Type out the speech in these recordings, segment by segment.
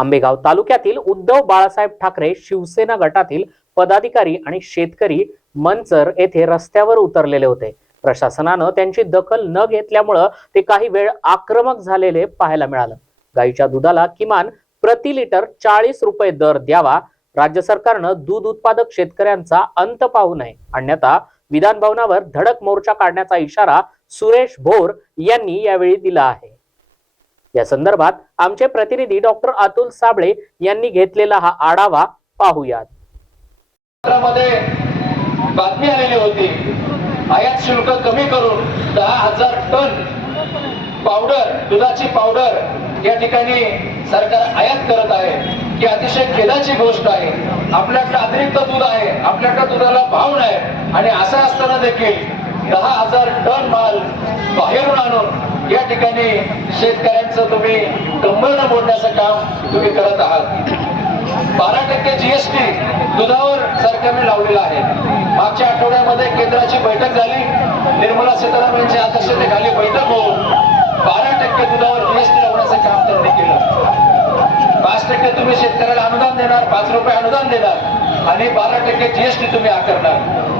आंबेगाव तालुक्यातील उद्धव बाळासाहेब ठाकरे शिवसेना गटातील पदाधिकारी आणि शेतकरी मंचर येथे रस्त्यावर उतरलेले होते. प्रशासनानं त्यांची दखल न घेतल्यामुळं ते काही वेळ आक्रमक झालेले पाहायला मिळालं. गाईच्या दुधाला किमान प्रति लिटर चाळीस रुपये दर द्यावा राज्य सरकारनं दूध उत्पादक शेतकऱ्यांचा अंत पाहू नये. अन्यथा विधान भवनावर धडक मोर्चा काढण्याचा इशारा सुरेश भोर यांनी यावेळी दिला आहे. या संदर्भात आमचे प्रतिनिधी डॉक्टर अतुल साबळे यांनी घेतलेला हा आढावा पाहूयात. बातमी आलेली होती आयात शुल्क कमी करून दहा हजार टन पावडर दुधाची पावडर या ठिकाणी सरकार आयात करत आहे ही अतिशय खेदाची गोष्ट आहे. आपल्याकडे अतिरिक्त दूध आहे आपल्याकडे दुधाला भाव नाही. आणि असं असताना देखील दहा हजार टन माल बाहेरून आणून या ठिकाणी शेतकऱ्यांचं तुम्ही कंबळ न मोडण्याचं काम तुम्ही करत आहात. बारा टक्के जीएसटी दुधावर सरकारने लावलेला आहे. मागच्या आठवड्यामध्ये केंद्राची बैठक झाली. निर्मला सीतारामन यांच्या अध्यक्षतेखाली बैठक होऊन बारा टक्के दुधावर जीएसटी लावण्याचं काम त्यांनी केलं. पाच टक्के तुम्ही शेतकऱ्याला अनुदान देणार पाच रुपये अनुदान देणार. आणि बारा टक्के जीएसटी तुम्ही आकारणार.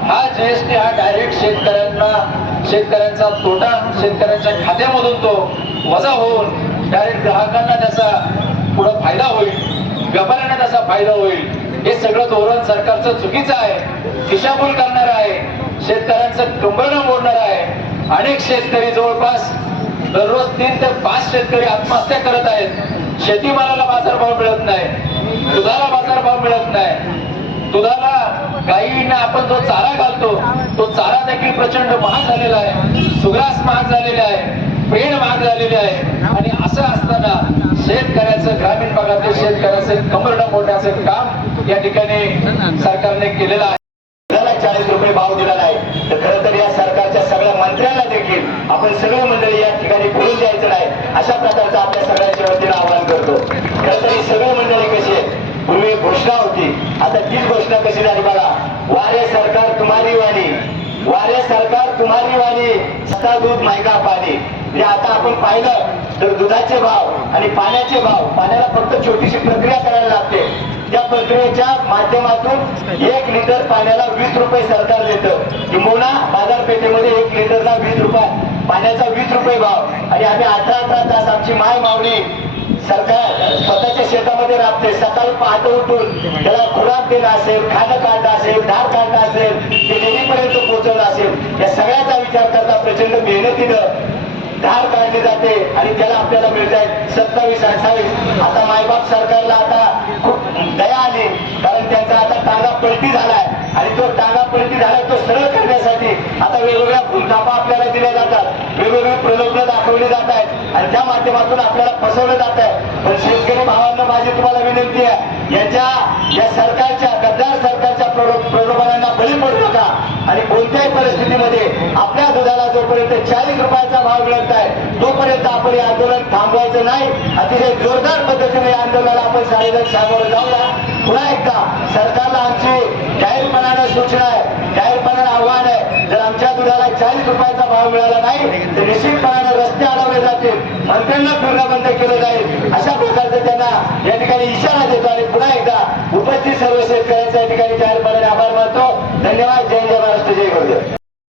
हा जीएसटी हा डायरेक्ट शेतकऱ्यांना शेतकऱ्यांचा तोटा शेतकऱ्यांच्या खात्यामधून तो वजा होऊन डायरेक्ट ग्राहकांना त्याचा पुढं फायदा होईल व्यापाऱ्यांना त्याचा फायदा होईल. हे सगळं धोरण सरकारचं चुकीचं आहे. दिशाभूल करणार आहे. शेतकऱ्यांचं कंबरणं मोडणार आहे. अनेक शेतकरी जवळपास दररोज तीन ते पाच शेतकरी आत्महत्या करत आहेत. शेतीमालाला बाजारभाव मिळत नाही. दुधाला बाजारभाव मिळत नाही. दुधाला गायींना आपण जो चारा घालतो तो चारा देखील प्रचंड महाग झालेला आहे. सुग्रास महाग झालेला आहे. पेंड महाग झालेले आहे. आणि असं असताना शेतकऱ्याचं ग्रामीण भागातील शेतकऱ्याचं कमरडं मोडण्याचं काम या ठिकाणी सरकारने केलेलं आहे. दुधाला चाळीस रुपये भाव दिला नाही. तर खरं तर या सरकारच्या सगळ्या मंत्र्यांना देखील आपण सगळे मंडळी या ठिकाणी बोलून द्यायचं नाही. अशा प्रकारचं आपल्या सगळ्यांच्या वतीनं आवाहन करतो. खरं तर ही सगळी मंडळी कशी आहे पूर्वी घोषणा होती. आता कशी झाली मला वारे सरकार तुम्हारी वाणी. वारे सरकार तुम्हारी वाणी. सता दूध मायका पाणी. म्हणजे आता आपण पाहिलं तर दुधाचे भाव आणि पाण्याचे भाव पाण्याला फक्त छोटीशी प्रक्रिया करायला लागते. त्या प्रक्रियेच्या माध्यमातून एक लिटर पाण्याला वीस रुपये सरकार देतं. किंबहुना बाजारपेठेमध्ये एक लिटरला वीस रुपये पाण्याचा वीस रुपये भाव. आणि आम्ही अठरा अठरा तास आमची माय मावणी सरकार स्वतःच्या शेतामध्ये राबते. सकाळी पहाटे उठून त्याला खुराक दिला असेल खाणं काढलं असेल धार काढलं असेल ते डेअरीपर्यंत पोहोचवलं असेल. या सगळ्याचा विचार करता प्रचंड मेहनतीनं धार काढली जाते आणि त्याला आपल्याला मिळत आहेत सत्तावीस अठ्ठावीस. आता मायबाप सरकारला आता खूप दया आली कारण त्यांचा आता टांगा पलटी झालाय. आणि तो टांगा पलटी झालाय तो सरळ करण्यासाठी आता वेगवेगळ्या भूलथापा आपल्याला दिल्या जातात. वेगवेगळे जात आहेत आणि त्या माध्यमातून आपल्याला फसवलं जात आहे. पण शेतकरी भावांना माझी तुम्हाला विनंती आहे याच्या या सरकारच्या गद्दार सरकारच्या प्रलोभनांना बळी पडू नका. आणि कोणत्याही परिस्थितीमध्ये आपल्या दुधाला जोपर्यंत चाळीस रुपयाचा भाव मिळत आहे तोपर्यंत आपण हे आंदोलन थांबवायचं नाही. अतिशय जोरदार पद्धतीने या आंदोलनाला आपण सार्वजनिक सामोरं जाऊया पुन्हा एकदा सरकारला आमची जाहीरपणानं सूचना आहे जाहीरपणानं आव्हान आहे. जर आमच्या दुधाला चाळीस रुपयाचा भाव मिळाला नाही तर निश्चितपणानं रस्ते अडवले जातील मंत्र्यांना फिरणं बंद केलं जाईल अशा प्रकारचं त्यांना या ठिकाणी इशारा देतो आणि पुन्हा एकदा उपस्थित सर्व शेतकऱ्यांच्या या ठिकाणी जाहीरपणाने आभार मानतो. धन्यवाद. जय जय महाराष्ट्र. जय गुरुदेव.